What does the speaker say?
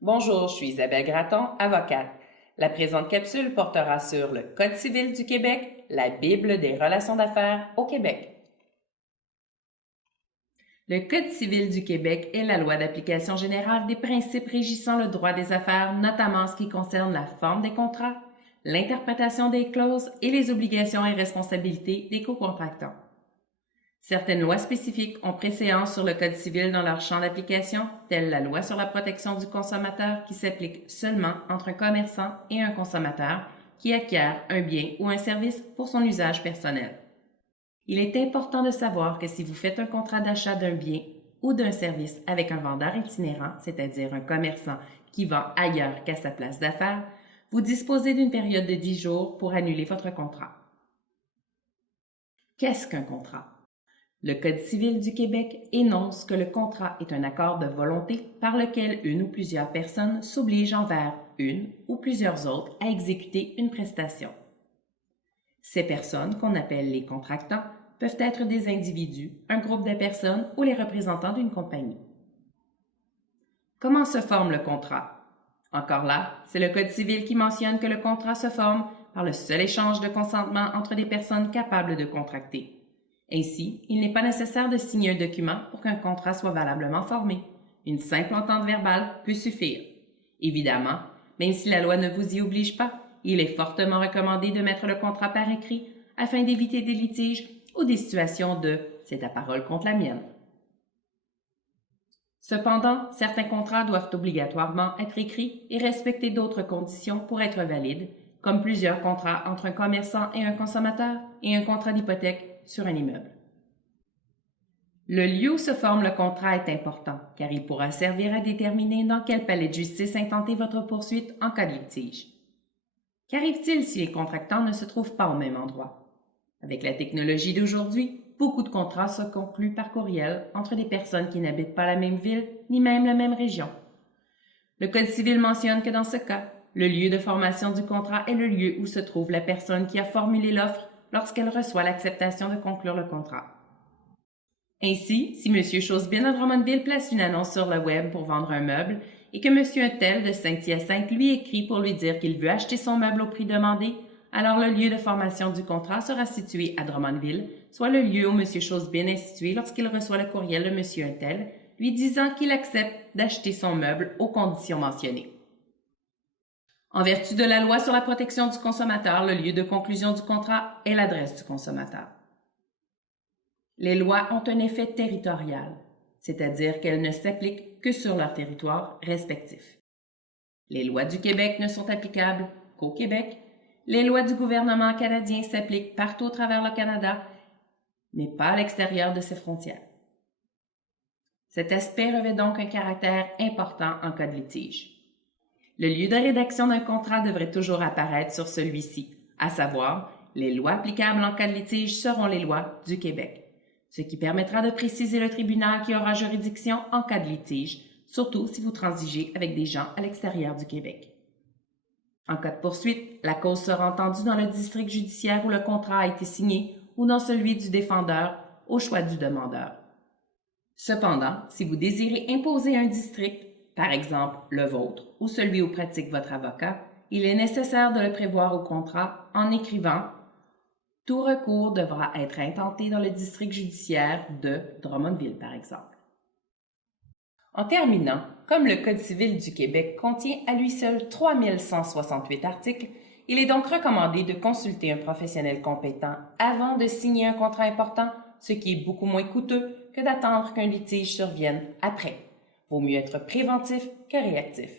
Bonjour, je suis Isabelle Gratton, avocate. La présente capsule portera sur le Code civil du Québec, la Bible des relations d'affaires au Québec. Le Code civil du Québec est la loi d'application générale des principes régissant le droit des affaires, notamment en ce qui concerne la forme des contrats, l'interprétation des clauses et les obligations et responsabilités des co-contractants. Certaines lois spécifiques ont préséance sur le Code civil dans leur champ d'application, telle la loi sur la protection du consommateur qui s'applique seulement entre un commerçant et un consommateur qui acquiert un bien ou un service pour son usage personnel. Il est important de savoir que si vous faites un contrat d'achat d'un bien ou d'un service avec un vendeur itinérant, c'est-à-dire un commerçant qui vend ailleurs qu'à sa place d'affaires, vous disposez d'une période de 10 jours pour annuler votre contrat. Qu'est-ce qu'un contrat? Le Code civil du Québec énonce que le contrat est un accord de volonté par lequel une ou plusieurs personnes s'obligent envers une ou plusieurs autres à exécuter une prestation. Ces personnes, qu'on appelle les contractants, peuvent être des individus, un groupe de personnes ou les représentants d'une compagnie. Comment se forme le contrat? Encore là, c'est le Code civil qui mentionne que le contrat se forme par le seul échange de consentement entre des personnes capables de contracter. Ainsi, il n'est pas nécessaire de signer un document pour qu'un contrat soit valablement formé. Une simple entente verbale peut suffire. Évidemment, même si la loi ne vous y oblige pas, il est fortement recommandé de mettre le contrat par écrit afin d'éviter des litiges ou des situations de « c'est ta parole contre la mienne ». Cependant, certains contrats doivent obligatoirement être écrits et respecter d'autres conditions pour être valides, comme plusieurs contrats entre un commerçant et un consommateur et un contrat d'hypothèque sur un immeuble. Le lieu où se forme le contrat est important, car il pourra servir à déterminer dans quel palais de justice intenter votre poursuite en cas de litige. Qu'arrive-t-il si les contractants ne se trouvent pas au même endroit? Avec la technologie d'aujourd'hui, beaucoup de contrats se concluent par courriel entre des personnes qui n'habitent pas la même ville ni même la même région. Le Code civil mentionne que dans ce cas, le lieu de formation du contrat est le lieu où se trouve la personne qui a formulé l'offre lorsqu'elle reçoit l'acceptation de conclure le contrat. Ainsi, si M. Chosebin à Drummondville place une annonce sur le web pour vendre un meuble et que M. Untel de Saint-Hyacinthe lui écrit pour lui dire qu'il veut acheter son meuble au prix demandé, alors le lieu de formation du contrat sera situé à Drummondville, soit le lieu où M. Chosebin est situé lorsqu'il reçoit le courriel de M. Untel lui disant qu'il accepte d'acheter son meuble aux conditions mentionnées. En vertu de la loi sur la protection du consommateur, le lieu de conclusion du contrat est l'adresse du consommateur. Les lois ont un effet territorial, c'est-à-dire qu'elles ne s'appliquent que sur leur territoire respectif. Les lois du Québec ne sont applicables qu'au Québec. Les lois du gouvernement canadien s'appliquent partout au travers le Canada, mais pas à l'extérieur de ses frontières. Cet aspect revêt donc un caractère important en cas de litige. Le lieu de rédaction d'un contrat devrait toujours apparaître sur celui-ci, à savoir, les lois applicables en cas de litige seront les lois du Québec, ce qui permettra de préciser le tribunal qui aura juridiction en cas de litige, surtout si vous transigez avec des gens à l'extérieur du Québec. En cas de poursuite, la cause sera entendue dans le district judiciaire où le contrat a été signé ou dans celui du défendeur, au choix du demandeur. Cependant, si vous désirez imposer un district, par exemple le vôtre ou celui où pratique votre avocat, il est nécessaire de le prévoir au contrat en écrivant « Tout recours devra être intenté dans le district judiciaire de Drummondville, par exemple. » En terminant, comme le Code civil du Québec contient à lui seul 3168 articles, il est donc recommandé de consulter un professionnel compétent avant de signer un contrat important, ce qui est beaucoup moins coûteux que d'attendre qu'un litige survienne après. Vaut mieux être préventif que réactif.